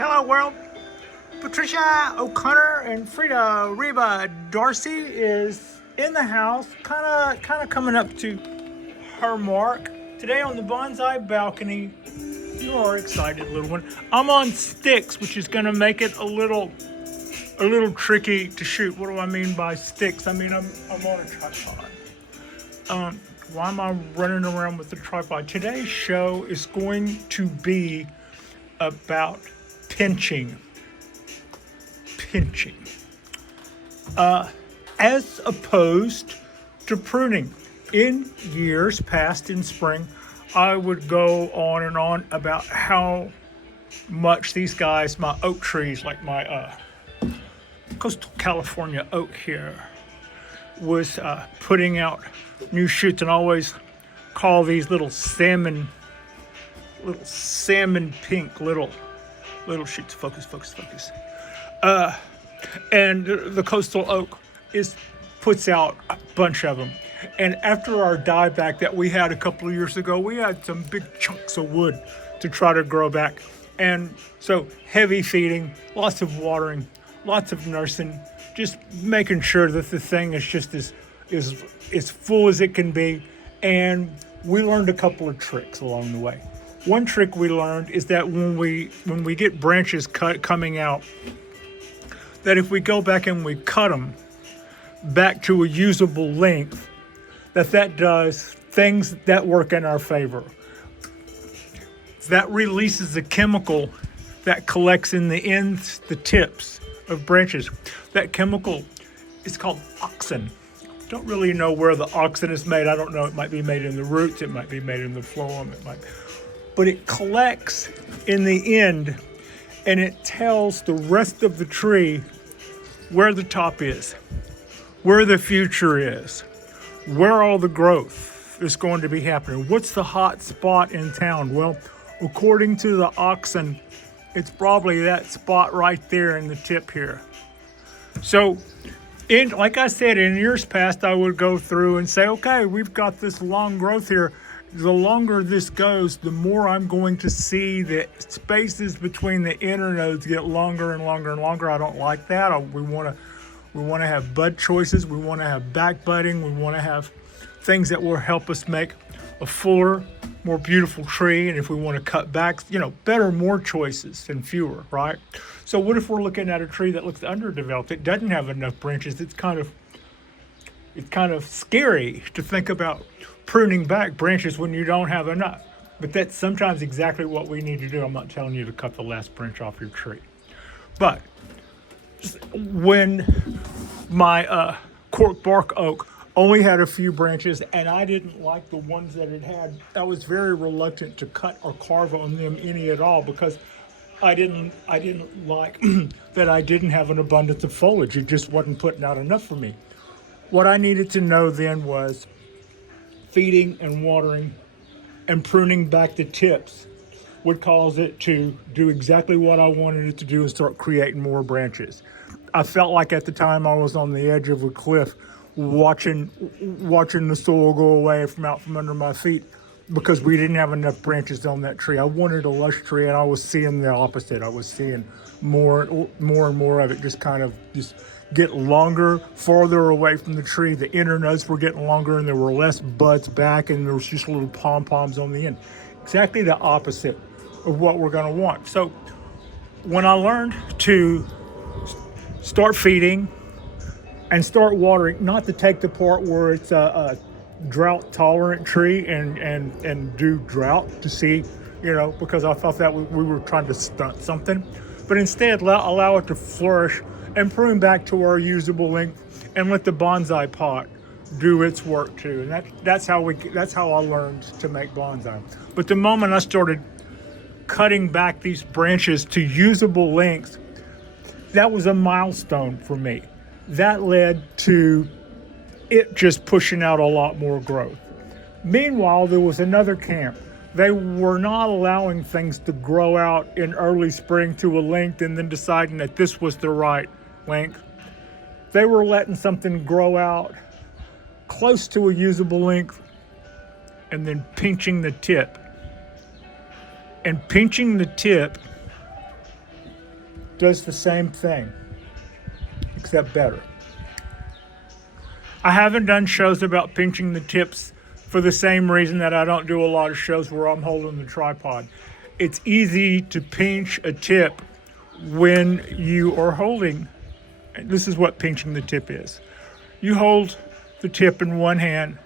Hello world. Patricia O'Connor and Frida Reba Darcy is in the house, kind of coming up to her mark. Today on the bonsai balcony, you are excited, little one. I'm on sticks, which is going to make it a little tricky to shoot. What do I mean by sticks? I mean I'm on a tripod. Why am I running around with the tripod? Today's show is going to be about pinching, as opposed to pruning. In years past, in spring, I would go on and on about how much these guys, my oak trees, like my coastal California oak here, was putting out new shoots, and I always call these little salmon pink little shoots. Focus. And the coastal oak puts out a bunch of them. And after our dieback that we had a couple of years ago, we had some big chunks of wood to try to grow back. And so heavy feeding, lots of watering, lots of nursing, just making sure that the thing is just as full as it can be. And we learned a couple of tricks along the way. One trick we learned is that when we get branches coming out, that if we go back and we cut them back to a usable length, that does things that work in our favor. That releases a chemical that collects in the ends, the tips of branches. That chemical is called Oxen. Don't really know where the Oxen is made. I don't know. It might be made in the roots. It might be made in the phloem. But it collects in the end, and it tells the rest of the tree where the top is, where the future is, where all the growth is going to be happening. What's the hot spot in town? Well, according to the Oxen, it's probably that spot right there in the tip here. So, like I said, in years past, I would go through and say, okay, we've got this long growth here. The longer this goes, the more I'm going to see the spaces between the internodes get longer and longer and longer. I don't like that. We want to have bud choices. We want to have back budding. We want to have things that will help us make a fuller, more beautiful tree. And if we want to cut back, better, more choices than fewer, right? So what if we're looking at a tree that looks underdeveloped? It doesn't have enough branches. It's kind of scary to think about pruning back branches when you don't have enough. But that's sometimes exactly what we need to do. I'm not telling you to cut the last branch off your tree. But when my cork bark oak only had a few branches and I didn't like the ones that it had, I was very reluctant to cut or carve on them any at all, because I didn't like that I didn't have an abundance of foliage. It just wasn't putting out enough for me. What I needed to know then was feeding and watering and pruning back the tips would cause it to do exactly what I wanted it to do and start creating more branches. I felt like at the time I was on the edge of a cliff watching the soil go away from out from under my feet, because we didn't have enough branches on that tree. I wanted a lush tree, and I was seeing the opposite. I was seeing more and more of it just get longer, farther away from the tree. The internodes were getting longer, and there were less buds back, and there was just little pom-poms on the end. Exactly the opposite of what we're going to want. So when I learned to start feeding and start watering, not to take the part where it's a drought-tolerant tree and do drought to see, because I thought that we were trying to stunt something, but instead allow it to flourish and prune back to our usable length and let the bonsai pot do its work too. And that's how I learned to make bonsai. But the moment I started cutting back these branches to usable lengths, that was a milestone for me. That led to it just pushing out a lot more growth. Meanwhile, there was another camp. They were not allowing things to grow out in early spring to a length and then deciding that this was the right length. They were letting something grow out close to a usable length and then pinching the tip. And pinching the tip does the same thing, except better. I haven't done shows about pinching the tips for the same reason that I don't do a lot of shows where I'm holding the tripod. It's easy to pinch a tip when you are holding. This is what pinching the tip is. You hold the tip in one hand,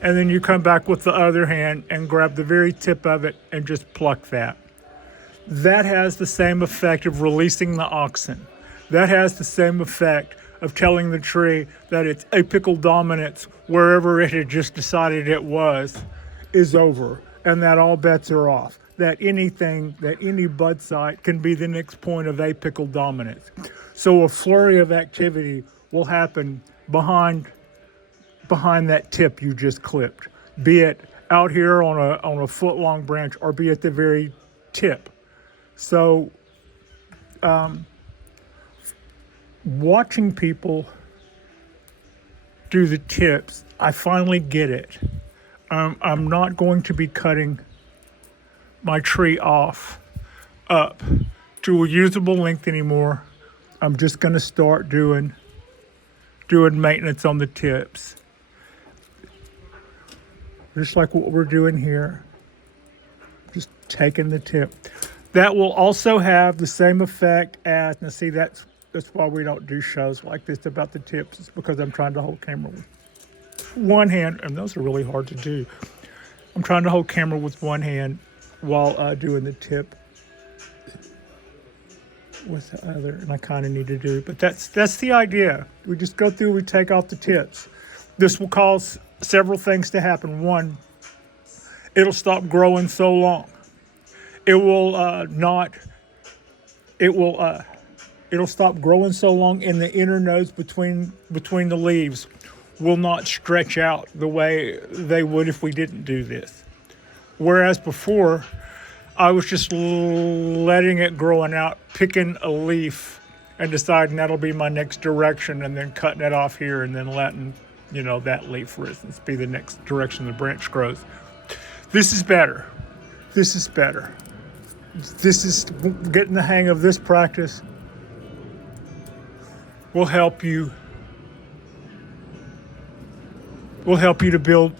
and then you come back with the other hand and grab the very tip of it and just pluck that. That has the same effect of releasing the oxen. That has the same effect of telling the tree that its apical dominance, wherever it had just decided it was, is over, and that all bets are off. That any bud site can be the next point of apical dominance. So a flurry of activity will happen behind that tip you just clipped, be it out here on a foot-long branch or be at the very tip. So watching people do the tips, I finally get it. I'm not going to be cutting my tree off up to a usable length anymore. I'm just going to start doing maintenance on the tips. Just like what we're doing here. Just taking the tip. That will also have the same effect as, now see, that's why we don't do shows like this about the tips. It's because I'm trying to hold camera with one hand, and those are really hard to do. I'm trying to hold camera with one hand while doing the tip with the other, and I kind of need to do, but that's the idea. We just go through, we take off the tips. This will cause several things to happen. One, it'll stop growing so long. It'll stop growing so long, and the internodes between the leaves will not stretch out the way they would if we didn't do this. Whereas before, I was just letting it growing out, picking a leaf and deciding that'll be my next direction, and then cutting it off here and then letting, that leaf, for instance, be the next direction the branch grows. This is better. This is better. This is getting the hang of this practice will help you to build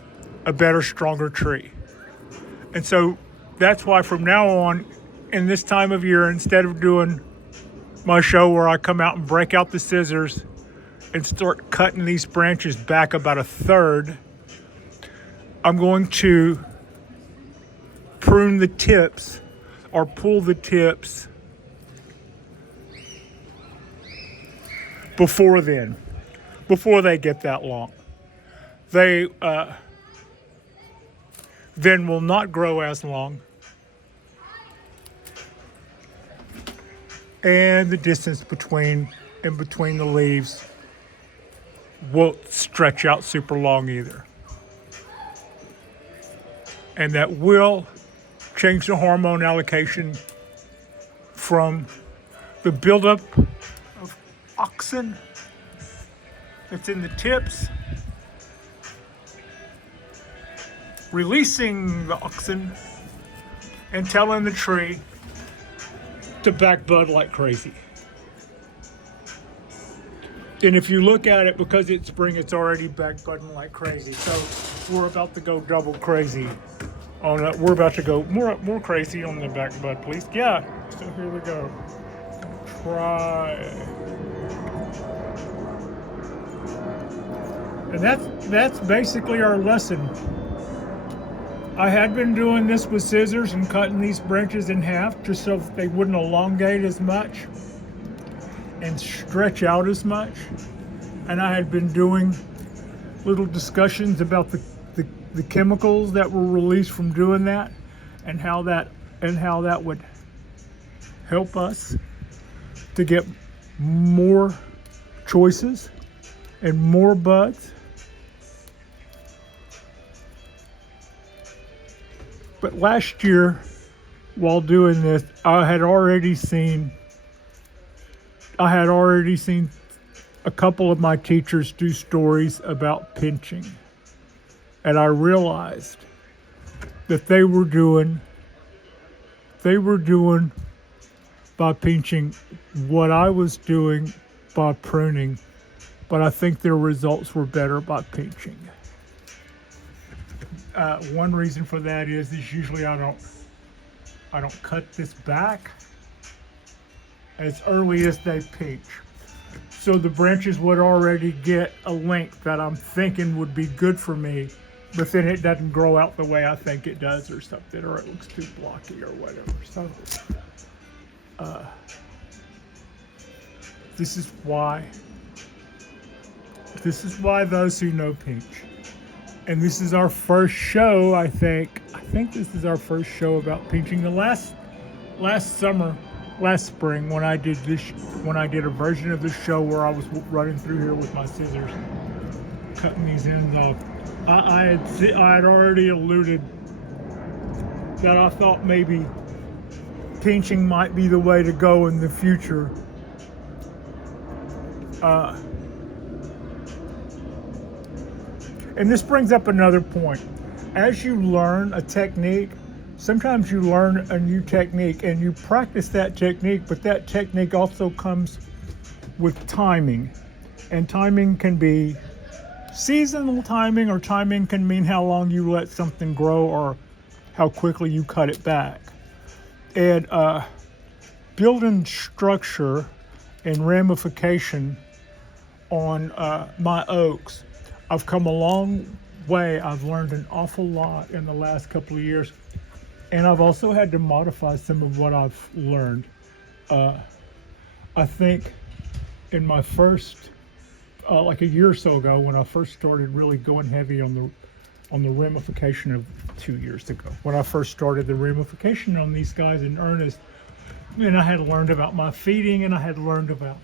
a better, stronger tree. And so that's why from now on, in this time of year, instead of doing my show where I come out and break out the scissors and start cutting these branches back about a third, I'm going to prune the tips or pull the tips before they get that long. They then will not grow as long, and the distance between the leaves won't stretch out super long either. And that will change the hormone allocation from the buildup of Oxen that's in the tips, releasing the Oxen and telling the tree to back bud like crazy. And if you look at it, because it's spring, it's already back budding like crazy. So we're about to go double crazy on it. We're about to go more crazy on the back bud, please. Yeah. So here we go. Try. And that's basically our lesson. I had been doing this with scissors and cutting these branches in half just so they wouldn't elongate as much and stretch out as much. And I had been doing little discussions about the chemicals that were released from doing that, and how that would help us to get more choices and more buds. But last year, while doing this, I had already seen a couple of my teachers do stories about pinching. And I realized that they were doing by pinching what I was doing by pruning, but I think their results were better by pinching. One reason for that is usually I don't cut this back as early as they pinch. So the branches would already get a length that I'm thinking would be good for me, but then it doesn't grow out the way I think it does or something, or it looks too blocky or whatever. So this is why those who know pinch. And this is our first show, I think this is our first show about pinching. The last spring when I did a version of this show where I was running through here with my scissors, cutting these ends off, I had already alluded that I thought maybe pinching might be the way to go in the future. And this brings up another point. As you learn a technique, sometimes you learn a new technique and you practice that technique, but that technique also comes with timing. And timing can be seasonal timing, or timing can mean how long you let something grow or how quickly you cut it back. And building structure and ramification on my oaks, I've come a long way. I've learned an awful lot in the last couple of years, and I've also had to modify some of what I've learned. I think in my first, like a year or so ago, when I first started really going heavy on the ramification of 2 years ago, when I first started the ramification on these guys in earnest, and I had learned about my feeding, and I had learned about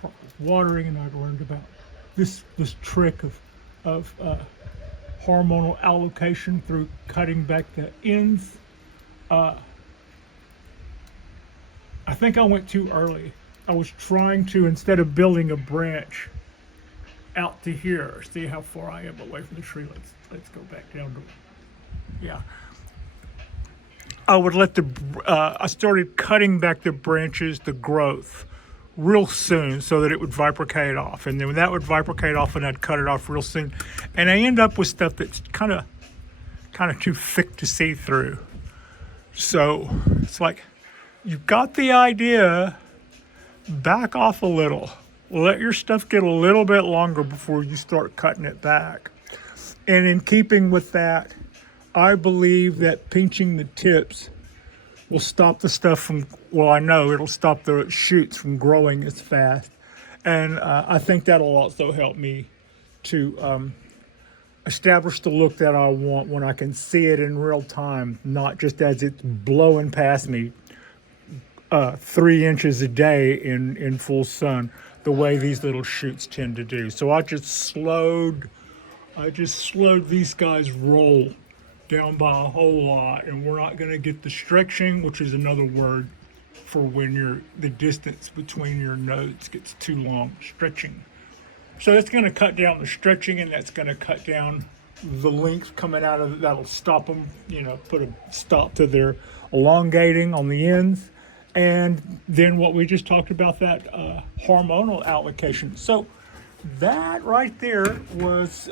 proper watering, and I'd learned about this trick of hormonal allocation through cutting back the ends. I think I went too early. I was trying to, instead of building a branch out to here, see how far I am away from the tree. Let's go back down to, yeah. I started cutting back the branches, the growth, real soon, so that it would vibricate off. And then when that would vibricate off, and I'd cut it off real soon. And I end up with stuff that's kind of too thick to see through. So it's like, you've got the idea, back off a little. Let your stuff get a little bit longer before you start cutting it back. And in keeping with that, I believe that pinching the tips will stop the stuff from, well, I know it'll stop the shoots from growing as fast. And I think that'll also help me to establish the look that I want when I can see it in real time, not just as it's blowing past me 3 inches a day in full sun, the way these little shoots tend to do. So I just slowed these guys roll down by a whole lot, and we're not going to get the stretching, which is another word for when the distance between your nodes gets too long, stretching. So that's going to cut down the stretching, and that's going to cut down the length coming out of it. That'll stop them, put a stop to their elongating on the ends. And then what we just talked about, that hormonal allocation. So that right there was,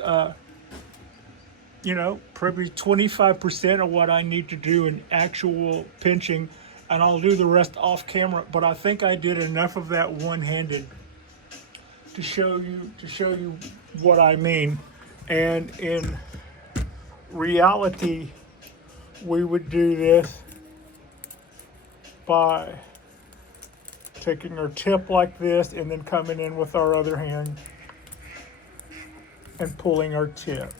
probably 25% of what I need to do in actual pinching, and I'll do the rest off camera. But I think I did enough of that one-handed to show you what I mean. And in reality, we would do this by taking our tip like this and then coming in with our other hand and pulling our tip.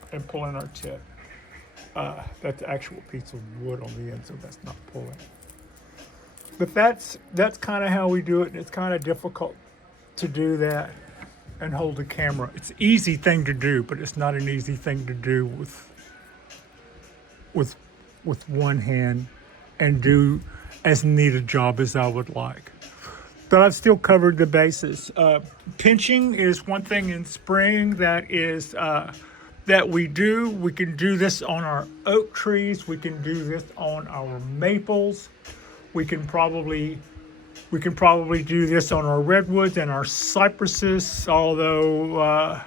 That's the actual piece of wood on the end, so that's not pulling. But that's kind of how we do it, and it's kind of difficult to do that and hold a camera. It's an easy thing to do, but it's not an easy thing to do with one hand and do as neat a job as I would like. But I've still covered the bases. Pinching is one thing in spring that we do. We can do this on our oak trees. We can do this on our maples. We can probably do this on our redwoods and our cypresses, although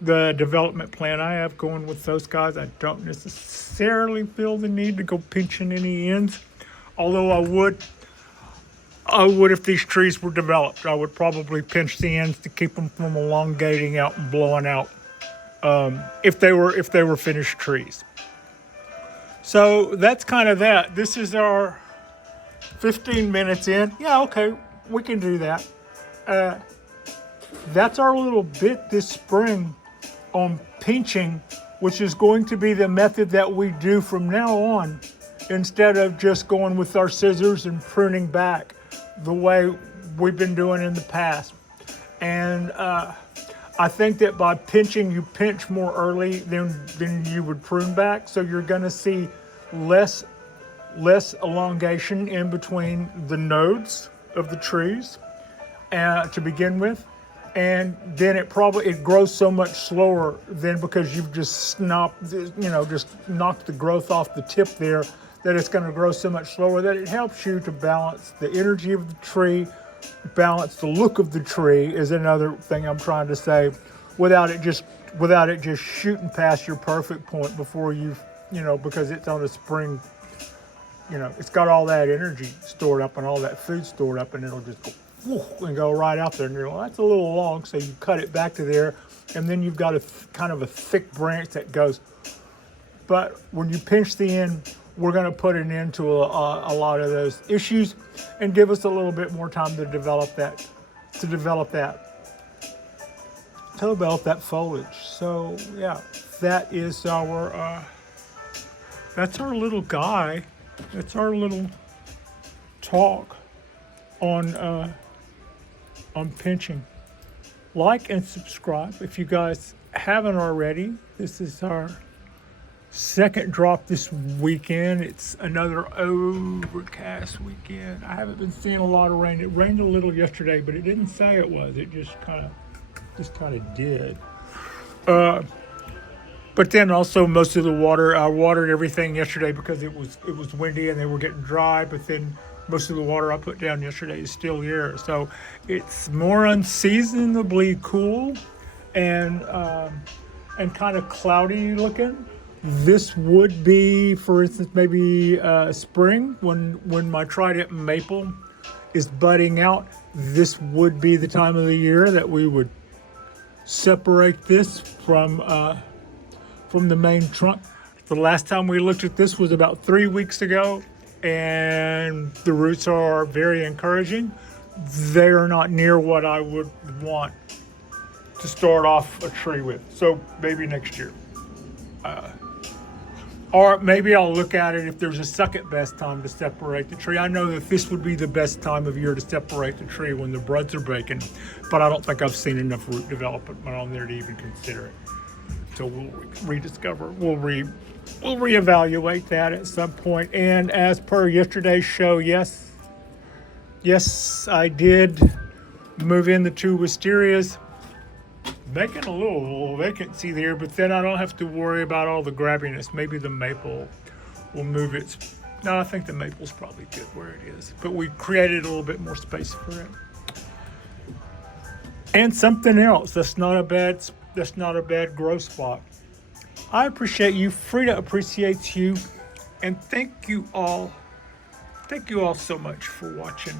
the development plan I have going with those guys, I don't necessarily feel the need to go pinching any ends. Although I would if these trees were developed. I would probably pinch the ends to keep them from elongating out and blowing out if they were finished trees. So that's kind of that. This is our 15 minutes in. Yeah, okay, we can do that. That's our little bit this spring on pinching, which is going to be the method that we do from now on, instead of just going with our scissors and pruning back the way we've been doing in the past. And I think that by pinching, you pinch more early than you would prune back, so you're going to see less elongation in between the nodes of the trees to begin with. And then it grows so much slower then, because you've just knocked the growth off the tip there, that it's going to grow so much slower that it helps you to balance the energy of the tree, balance the look of the tree is another thing I'm trying to say, without it just shooting past your perfect point before because it's on a spring, it's got all that energy stored up and all that food stored up, and it'll just go and go right out there, and you're like, that's a little long, so you cut it back to there, and then you've got kind of a thick branch that goes. But when you pinch the end, we're going to put an end to a lot of those issues and give us a little bit more time to develop that foliage. So yeah, that's our little guy. That's our little talk on pinching. Like and subscribe if you guys haven't already. This is our second drop this weekend. It's another overcast weekend. I haven't been seeing a lot of rain. It rained a little yesterday, but it didn't say it was. It just kind of did. But then also most of the water, I watered everything yesterday because it was windy and they were getting dry. But then most of the water I put down yesterday is still here. So it's more unseasonably cool and kind of cloudy looking. This would be, for instance, maybe spring when my trident maple is budding out. This would be the time of the year that we would separate this from the main trunk. The last time we looked at this was about 3 weeks ago, and the roots are very encouraging. They are not near what I would want to start off a tree with. So maybe next year. Or maybe I'll look at it if there's a second best time to separate the tree. I know that this would be the best time of year to separate the tree, when the buds are breaking, but I don't think I've seen enough root development on there to even consider it. So we'll reevaluate that at some point. And as per yesterday's show, yes, I did move in the 2 wisterias, making a little vacancy there, but then I don't have to worry about all the grabbiness. Maybe the maple will move its. No, I think the maple's probably good where it is, but we created a little bit more space for it. And something else that's not a bad growth spot. I appreciate you. Frida appreciates you, and thank you all so much for watching.